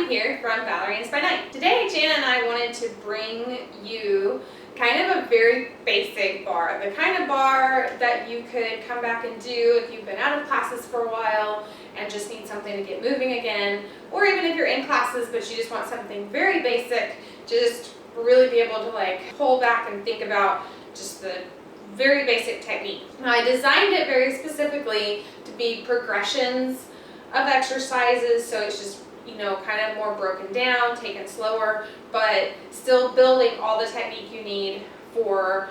Abby here from Ballerinas by Night. Today, Jana and I wanted to bring you kind of a very basic bar. The kind of bar that you could come back and do if you've been out of classes for a while and just need something to get moving again, or even if you're in classes but you just want something very basic, just really be able to like pull back and think about just the very basic technique. Now, I designed it very specifically to be progressions of exercises, so it's just, you know, kind of more broken down, taken slower, but still building all the technique you need for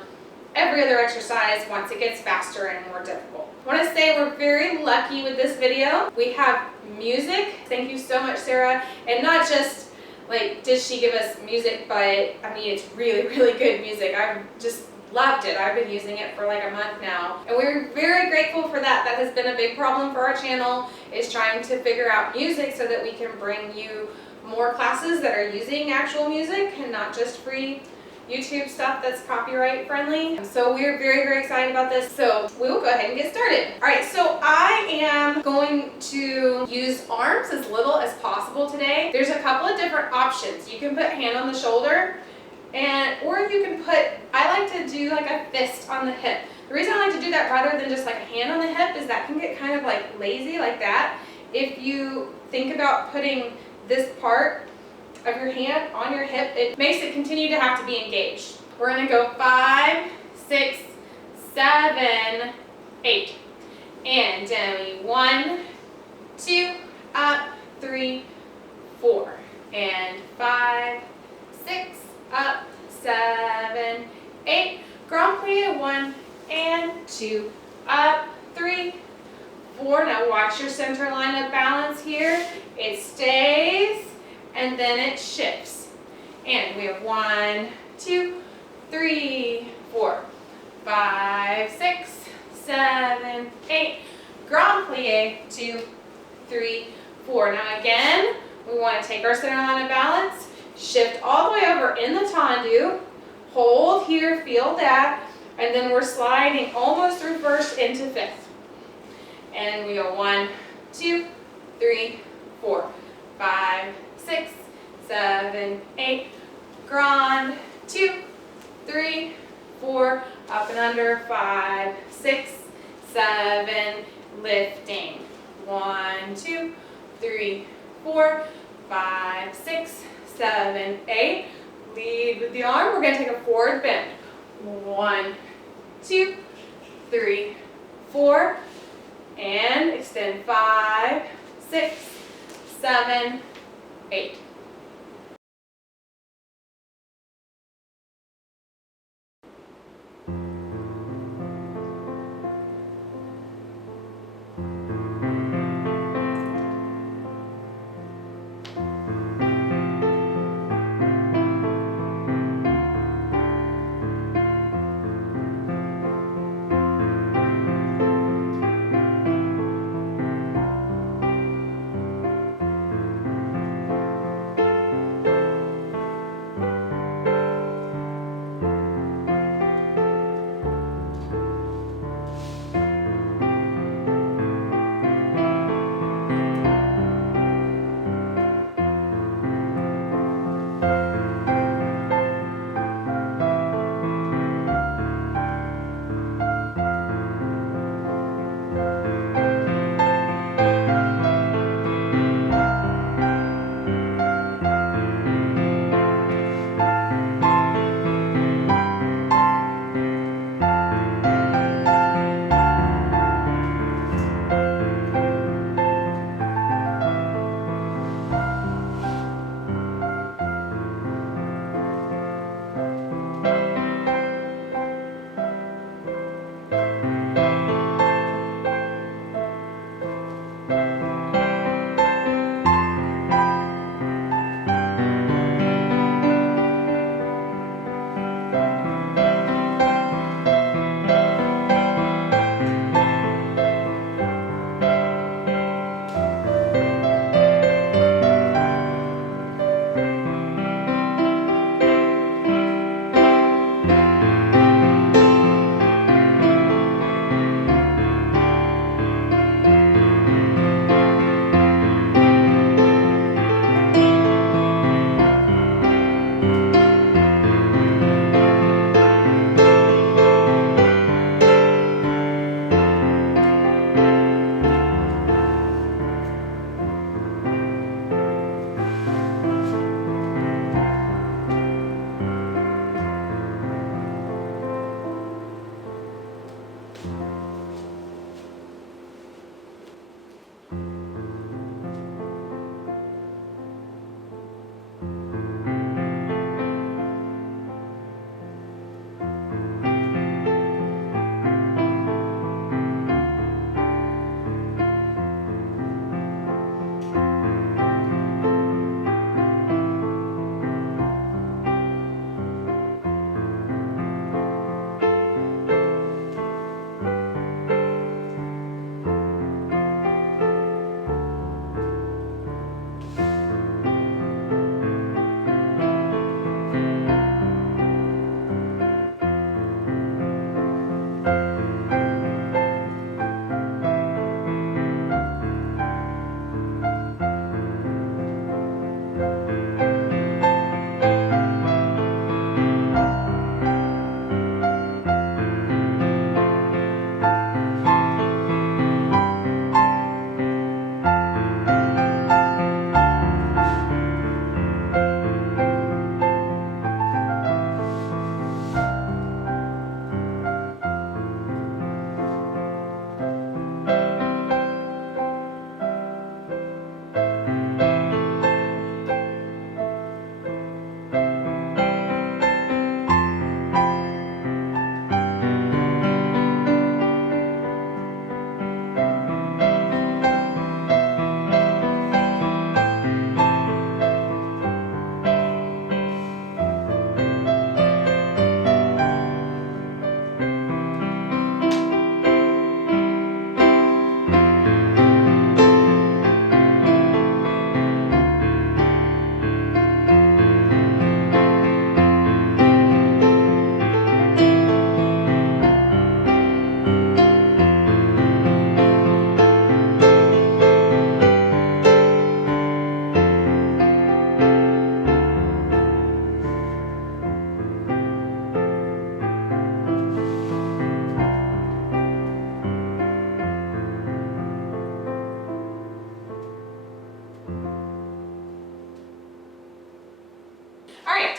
every other exercise once it gets faster and more difficult. I want to say we're very lucky with this video. We have music. Thank you so much, Sarah. And not just like, did she give us music, but I mean, it's really, really good music. I've just loved it. I've been using it for like a month now. And we're very grateful for that. That has been a big problem for our channel, is trying to figure out music so that we can bring you more classes that are using actual music and not just free YouTube stuff that's copyright friendly. So we're very, very excited about this. So we will go ahead and get started. All right, so I am going to use arms as little as possible today. There's a couple of different options. You can put hand on the shoulder, or you can put, I like to do like a fist on the hip. The reason I like to do that rather than just like a hand on the hip is that can get kind of like lazy like that. If you think about putting this part of your hand on your hip, it makes it continue to have to be engaged. We're gonna go 5, 6, 7, 8. And down, 1, 2, up, 3, 4. And 5, 6, up, 7, 8. Grand plie, 1 and 2, up, 3, 4. Now watch your center line of balance here. It stays and then it shifts. And we have 1, 2, 3, 4, 5, 6, 7, 8. Grand plie, 2, 3, 4. Now again, we want to take our center line of balance, shift all the way over in the tendu, hold here, feel that, and then we're sliding almost through first into fifth. And we go 1, 2, 3, 4, 5, 6, 7, 8. Grand, 2, 3, 4, up and under, 5, 6, 7, lifting. 1, 2, 3, 4, 5, 6, 7, 8. Lead with the arm. We're going to take a forward bend. 1, 2, 3, 4. And extend 5, 6, 7, 8.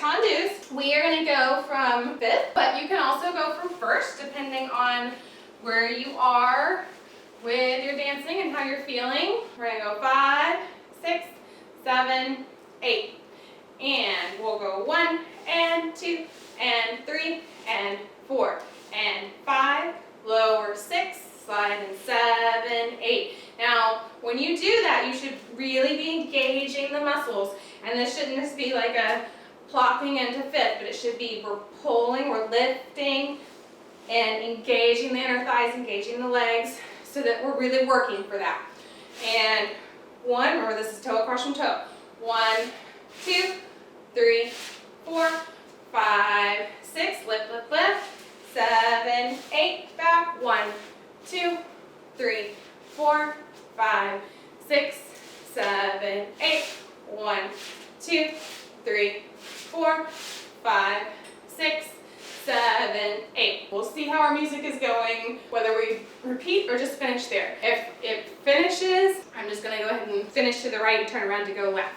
tendus. We are gonna go from 5th, but you can also go from 1st depending on where you are with your dancing and how you're feeling. We're gonna go 5, 6, 7, 8. And we'll go 1 and 2 and 3 and 4 and 5, lower 6, slide in 7, 8. Now, when you do that, you should really be engaging the muscles. And this shouldn't just be like a plopping into 5th, but it should be we're pulling, we're lifting, and engaging the inner thighs, engaging the legs, so that we're really working for that. And 1, remember this is toe across from toe. 1, 2, 3, 4, 5, 6, lift, lift, lift. 7, 8, back. 1, 2, 3, 4, 5, 6, 7, 8. 1, 2, 3, 4, 5, 6, 7, 8. We'll see how our music is going, whether we repeat or just finish there. If it finishes, I'm just going to go ahead and finish to the right and turn around to go left.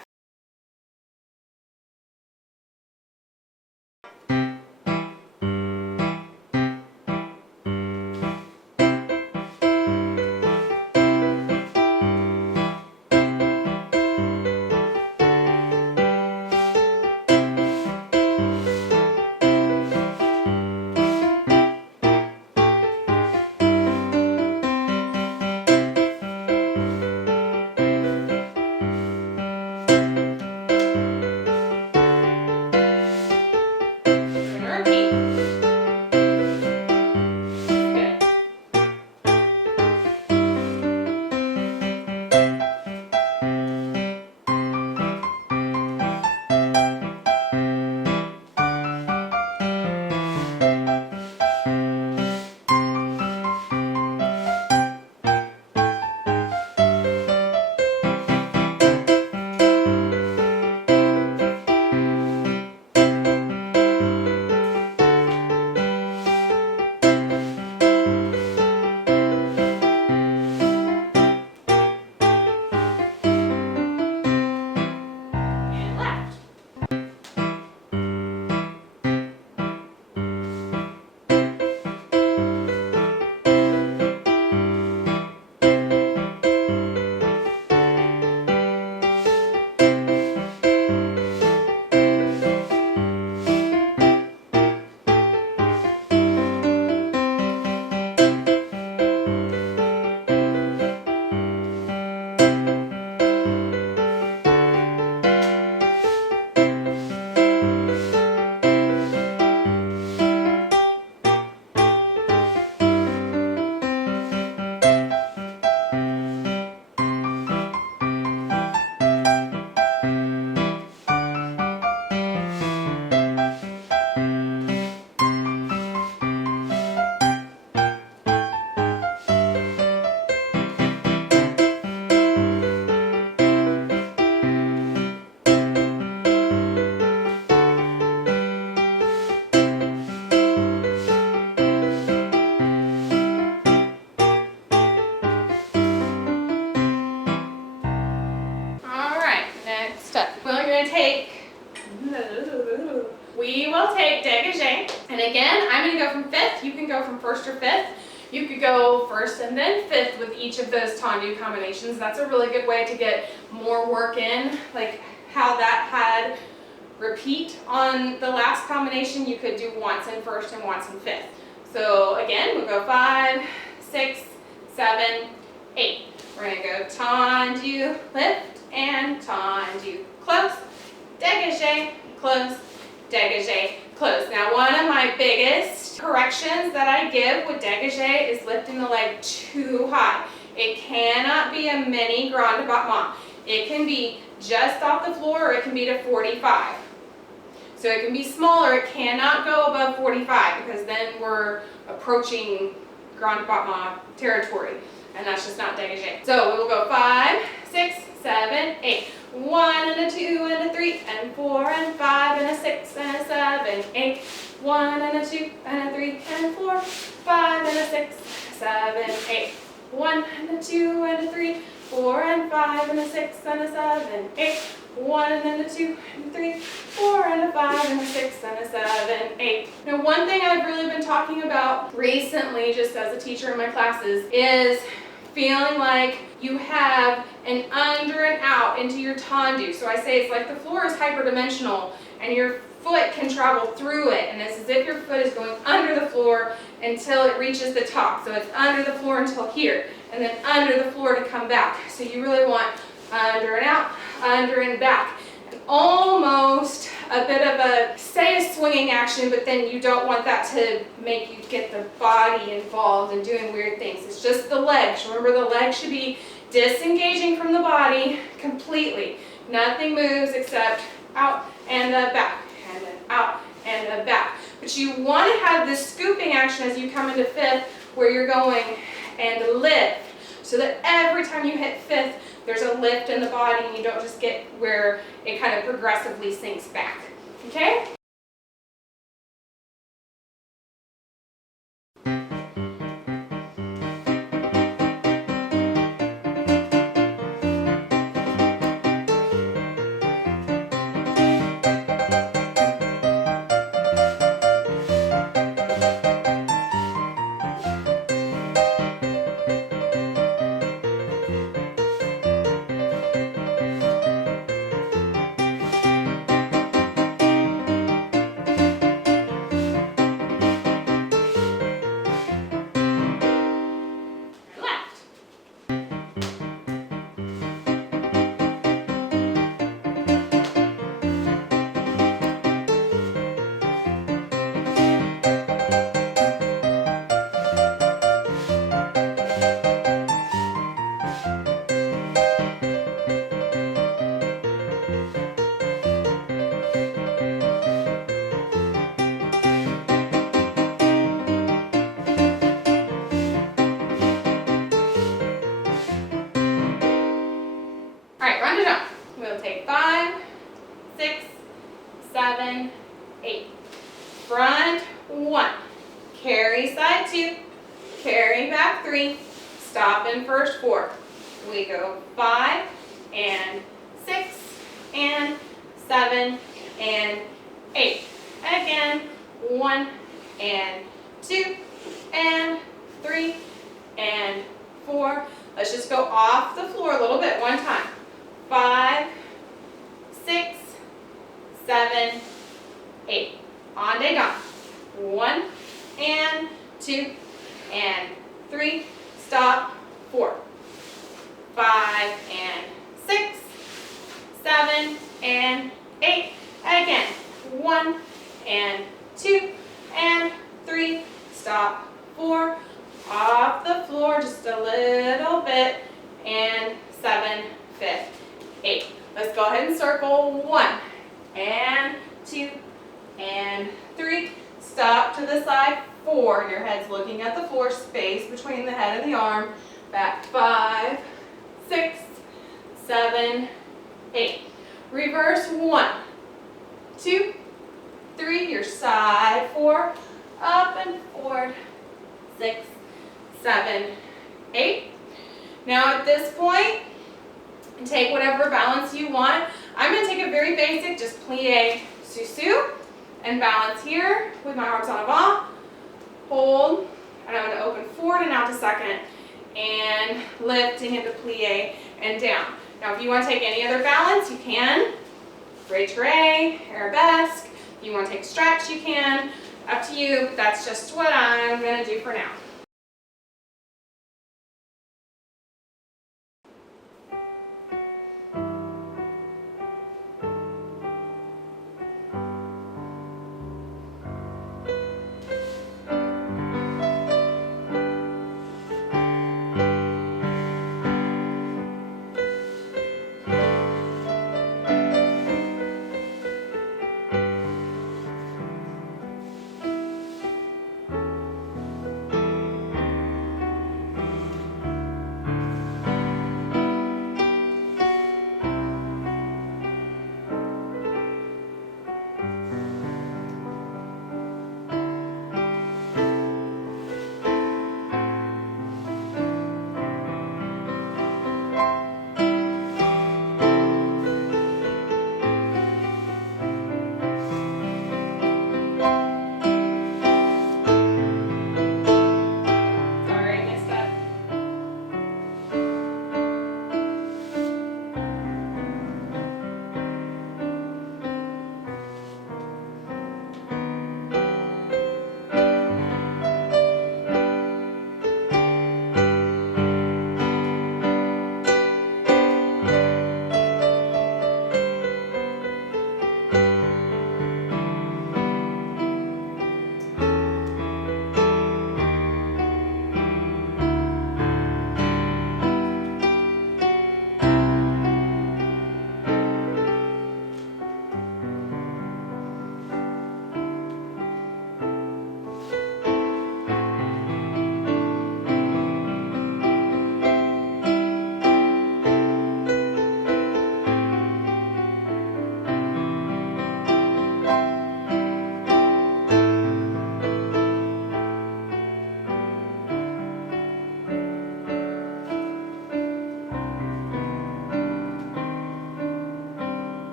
We will take dégagé, and again, I'm going to go from 5th. You can go from 1st or 5th. You could go 1st and then 5th with each of those tendu combinations. That's a really good way to get more work in, like how that had repeat on the last combination. You could do once in 1st and once in 5th. So again, we'll go 5, 6, 7, 8. We're going to go tendu, lift, and tendu, close, dégagé, close, dégagé, close. Now, one of my biggest corrections that I give with dégagé is lifting the leg too high. It cannot be a mini grand battement. It can be just off the floor, or it can be to 45. So it can be smaller. It cannot go above 45 because then we're approaching grand battement territory, and that's just not dégagé. So we will go 5, 6, 7, 8. 1 and a 2 and a 3 and 4 and 5 and a 6 and a 7, 8. 1 and a 2 and a 3 and 4, 5 and a 6, 7, 8. 1 and a 2 and a 3, 4 and 5 and a 6 and a 7, 8. 1 and then a 2 and 3, 4 and a 5 and a 6 and a 7, 8. Now one thing I've really been talking about recently, just as a teacher in my classes, is feeling like you have an under and out into your tendu. So I say it's like the floor is hyperdimensional and your foot can travel through it, and it's as if your foot is going under the floor until it reaches the top. So it's under the floor until here, and then under the floor to come back. So you really want under and out, under and back. And almost a bit of a, say a swinging action, but then you don't want that to make you get the body involved in doing weird things. It's just the legs. Remember, the legs should be disengaging from the body completely. Nothing moves except out and back, and then out and back. But you want to have this scooping action as you come into fifth, where you're going and lift, so that every time you hit fifth, there's a lift in the body and you don't just get where it kind of progressively sinks back. Okay? We'll take 5, 6, 7, 8. Front 1. Carry side 2. Carry back 3. Stop in first 4. We go 5 and 6 and 7 and 8. Again, 1 and 2 and 3 and 4. Let's just go off the floor a little bit one time. 5, 6, 7, 8. On day gone. 1 and 2 and 3. Stop. 4. 5 and 6, 7 and 8. Again. 1 and 2 and 3. Stop. 4. Off the floor just a little bit. And 7, 5, 8. Let's go ahead and circle. 1 and 2 and 3. Stop to the side. 4. Your head's looking at the floor. Space between the head and the arm. Back. 5, 6, 7, 8. Reverse. 1, 2, 3. Your side. 4. Up and forward. 6, 7, 8. Now at this point, take whatever balance you want. I'm going to take a very basic, just plie sous-sus, and balance here with my arms en avant. Hold, and I'm going to open forward and out to second, and lifting into plie and down. Now if you want to take any other balance, you can. Retrait, arabesque. If you want to take a stretch, you can. Up to you, but that's just what I'm going to do for now.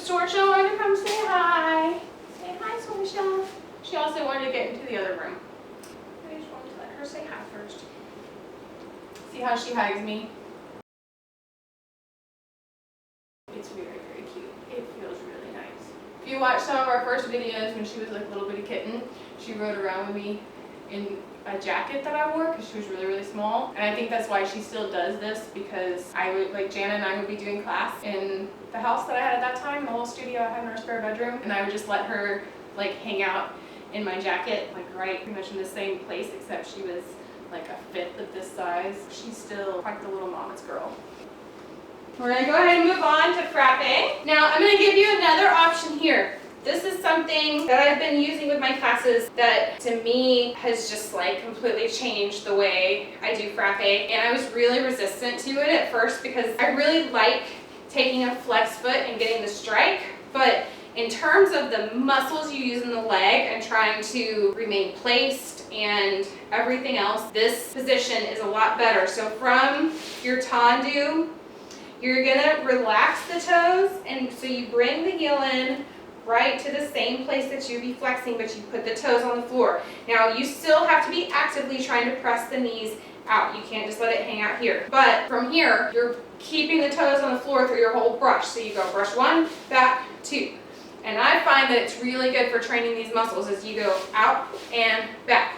Sorcia wanted to come say hi. Say hi, Sorcia. She also wanted to get into the other room. I just wanted to let her say hi first. See how she hugs me? It's very, very cute. It feels really nice. If you watch some of our first videos when she was like a little bitty kitten, she rode around with me in a jacket that I wore because she was really, really small. And I think that's why she still does this, because I would, like Jana and I would be doing class in the house that I had at that time, the little studio I had in our spare bedroom, and I would just let her like hang out in my jacket, like right pretty much in the same place, except she was like a fifth of this size. She's still like the little mama's girl. We're gonna go ahead and move on to frappe. Now I'm gonna give you another option here. This is something that I've been using with my classes that to me has just like completely changed the way I do frappe. And I was really resistant to it at first because I really like taking a flex foot and getting the strike, but in terms of the muscles you use in the leg and trying to remain placed and everything else, this position is a lot better. So from your tendu, you're gonna relax the toes, and so you bring the heel in right to the same place that you'd be flexing, but you put the toes on the floor. Now you still have to be actively trying to press the knees out. You can't just let it hang out here. But from here, you're keeping the toes on the floor through your whole brush. So you go brush 1, back, 2. And I find that it's really good for training these muscles as you go out and back.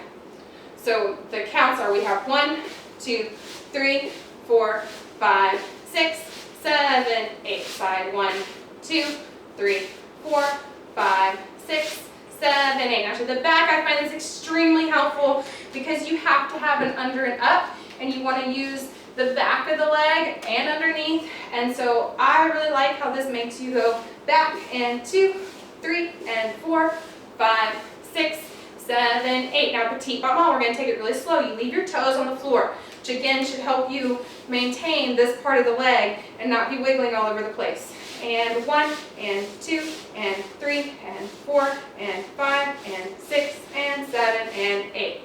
So the counts are, we have 1, 2, 3, 4, 5, 6, 7, 8. Side 1, 2, 3, 4, 5, 6, 7, 8. Now to the back, I find this extremely helpful because you have to have an under and up, and you want to use the back of the leg and underneath. And so I really like how this makes you go back and 2, 3, and 4, 5, 6, 7, 8. Now petite pas mal, we're going to take it really slow. You leave your toes on the floor, which again should help you maintain this part of the leg and not be wiggling all over the place. And 1, and 2, and 3, and 4, and 5, and 6, and 7, and 8.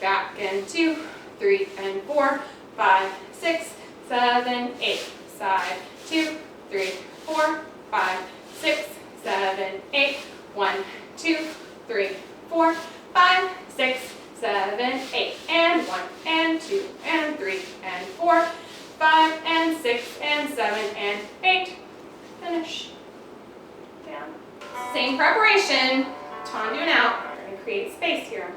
Back and 2, 3, and 4, 5, 6, 7, 8. Side 2, 3, 4, 5, 6, 7, 8. 1, 2, 3, 4, 5, 6, 7, 8. And 1, and 2, and 3, and 4, 5, and 6, and 7, and 8. Finish. Down. Same preparation. Tendu and out. We're going to create space here.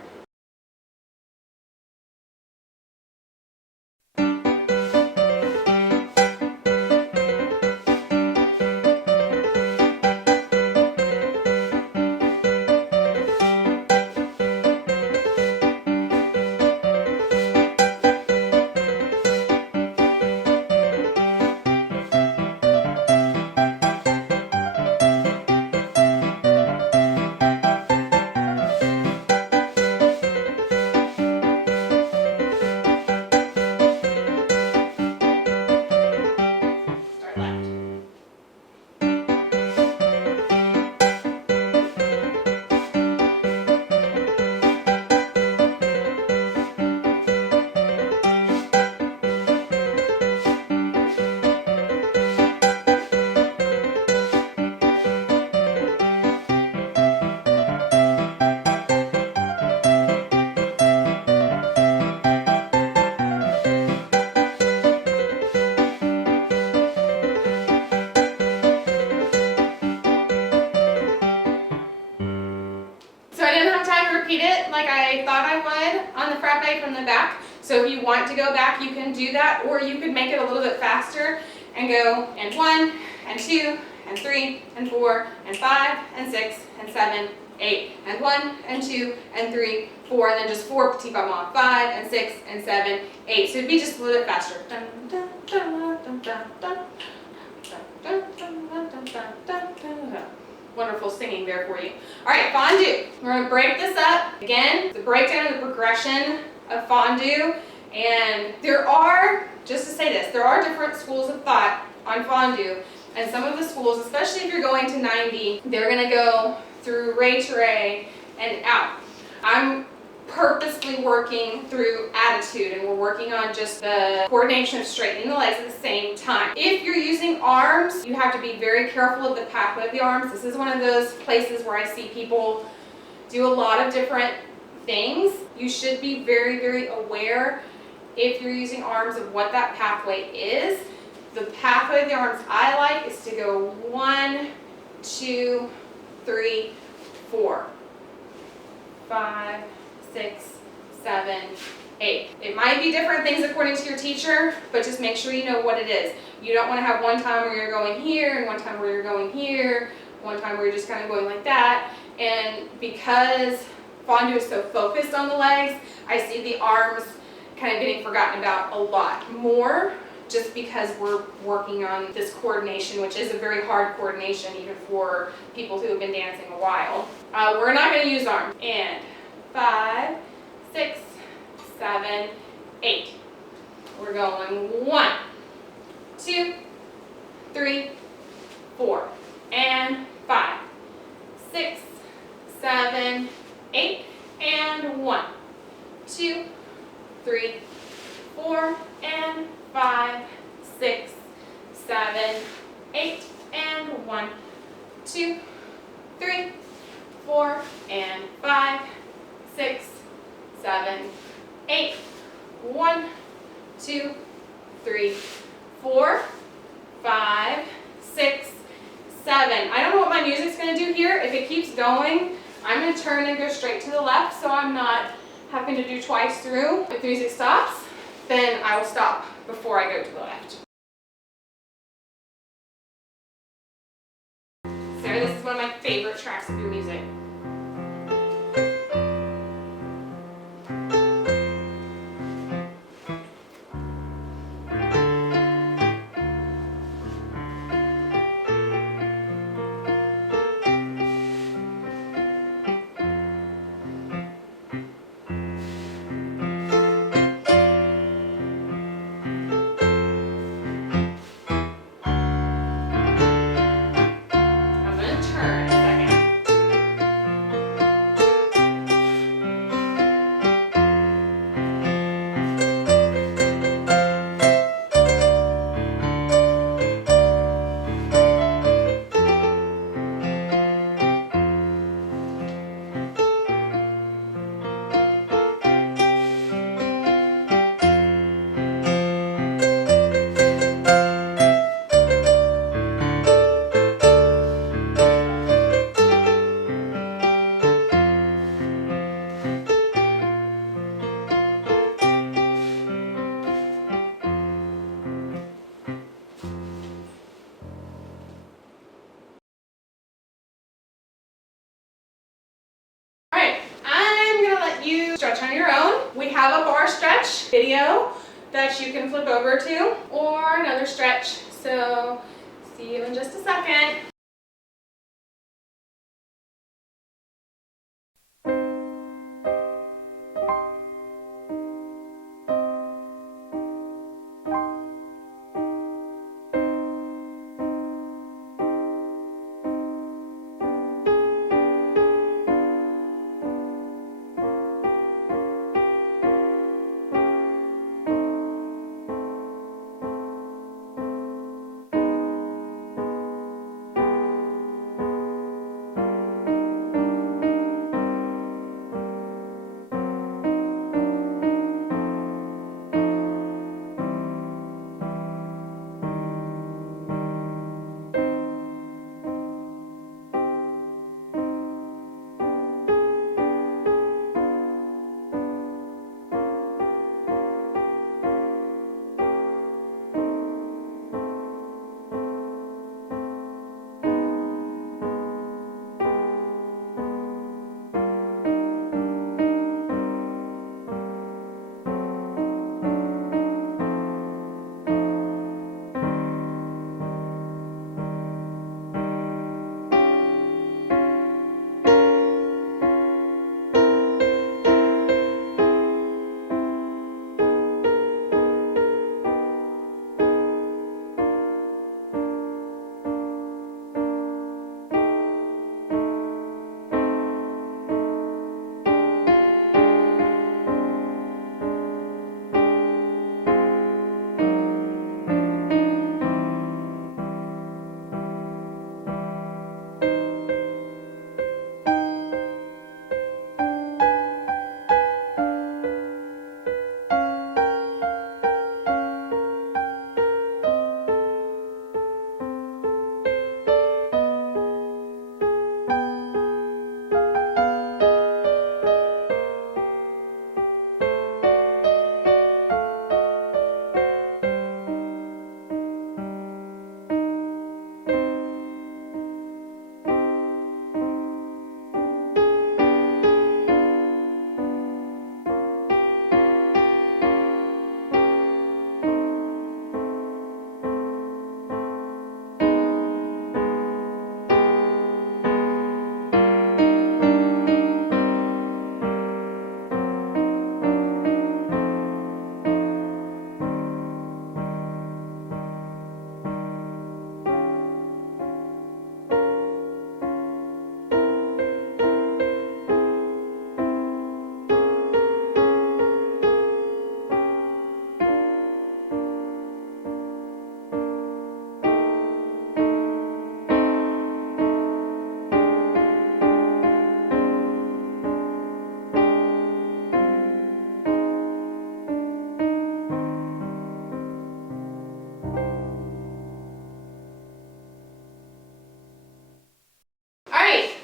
It like I thought I would on the frappe from the back. So if you want to go back, you can do that, or you could make it a little bit faster and go and 1, and 2, and 3, and 4, and 5, and 6, and 7, 8, and 1, and 2, and 3, 4, and then just 4 petit pas mal, 5, and 6, and 7, 8. So it'd be just a little bit faster. Wonderful singing there for you. All right, FONDU. We're going to break this up. Again, the breakdown of the progression of FONDU. And there are, just to say this, there are different schools of thought on FONDU. And some of the schools, especially if you're going to 90, they're going to go through retiré and out. I'm purposefully working through attitude, and we're working on just the coordination of straightening the legs at the same time. If you're using arms, you have to be very careful of the pathway of the arms. This is one of those places where I see people do a lot of different things. You should be very, very aware if you're using arms of what that pathway is. The pathway of the arms I like is to go 1, 2, 3, 4, 5, 6, 7, 8. It might be different things according to your teacher, but just make sure you know what it is. You don't want to have one time where you're going here and one time where you're going here, one time where you're just kind of going like that. And because FONDU is so focused on the legs, I see the arms kind of getting forgotten about a lot more, just because we're working on this coordination, which is a very hard coordination even for people who have been dancing a while. We're not going to use arms. And 5, 6, 7, 8. We're going 1, 2, 3, 4, and 5, 6, 7, 8, and 1, 2, 3, 4, and 5, 6, 7, 8, and 1, 2, 3, 4, and 5, 6, 7, 8, 1, 2, 3, 4, 5, 6, 7. I don't know what my music's going to do here. If it keeps going, I'm going to turn and go straight to the left so I'm not having to do twice through. If the music stops, then I will stop before I go to the left. Sarah, this is one of my favorite tracks of your music. Stretch on your own. We have a bar stretch video that you can flip over to, or another stretch. So see you in just a second.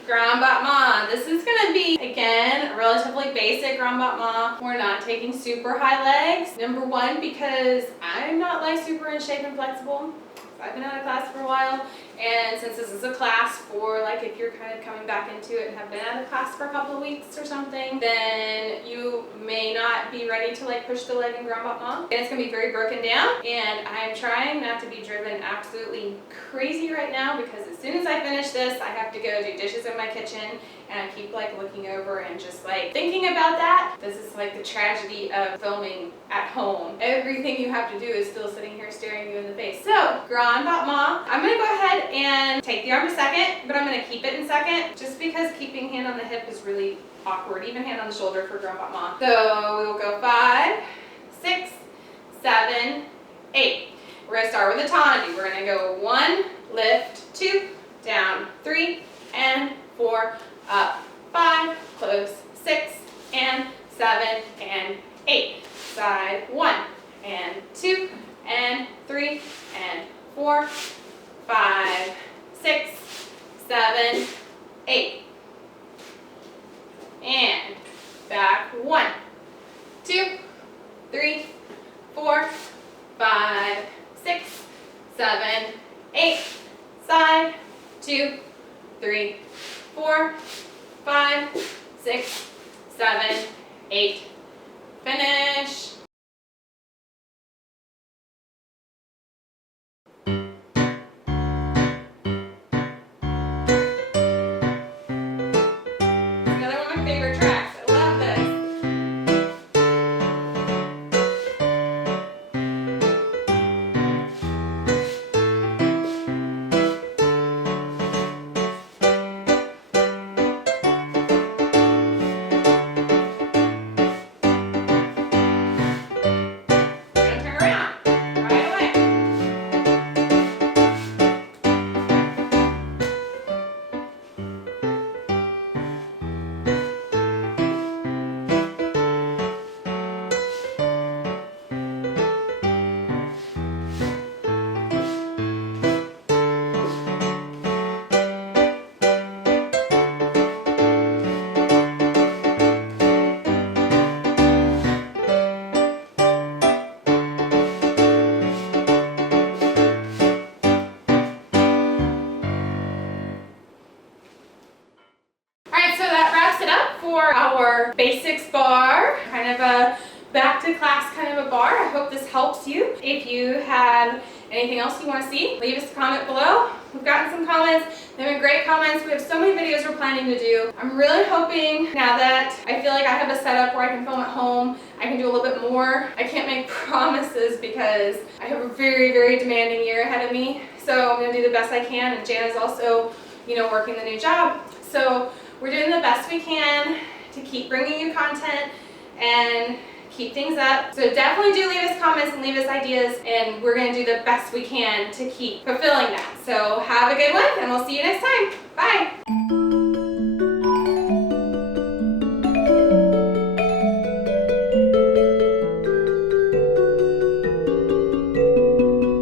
grand battement. This is gonna be, again, a relatively basic grand battement. We're not taking super high legs. Number one, because I'm not like super in shape and flexible. I've been out of class for a while, and since this is a class for like if you're kind of coming back into it and have been out of class for a couple of weeks or something, then you may not be ready to like push the leg in grand battement. And it's gonna be very broken down, and I'm trying not to be driven absolutely crazy right now, because as soon as I finish this, I have to go do dishes in my kitchen, and I keep like looking over and just like thinking about that. This is like the tragedy of filming at home. Everything you have to do is still sitting here staring you in the face. So, grand battement. I'm gonna go ahead and take the arm to second, but I'm gonna keep it in second, just because keeping hand on the hip is really awkward, even hand on the shoulder for grand battement. So we will go 5, 6, 7, 8. We're gonna start with a tendu. We're gonna go 1, lift, 2, down, 3, and 4, up, 5, close, 6, and 7, and 8. Side 1, and 2, and 3, and 4, 5, 6, 7, 8. And back 1, 2, 3, 4, 5, 6, 7, 8. Side 2, 3, 4, 5, 6, 7, 8. Finish. Another one of my favorite tracks. I love this. For our basics bar, kind of a back to class kind of a bar. I hope this helps you. If you have anything else you want to see, leave us a comment below. We've gotten some comments. They've been great comments. We have so many videos we're planning to do. I'm really hoping now that I feel like I have a setup where I can film at home, I can do a little bit more. I can't make promises because I have a very, very demanding year ahead of me. So I'm going to do the best I can, and Jana's also, working the new job. So we're doing the best we can to keep bringing you content and keep things up. So definitely do leave us comments and leave us ideas, and we're going to do the best we can to keep fulfilling that. So have a good one, and we'll see you next time. Bye.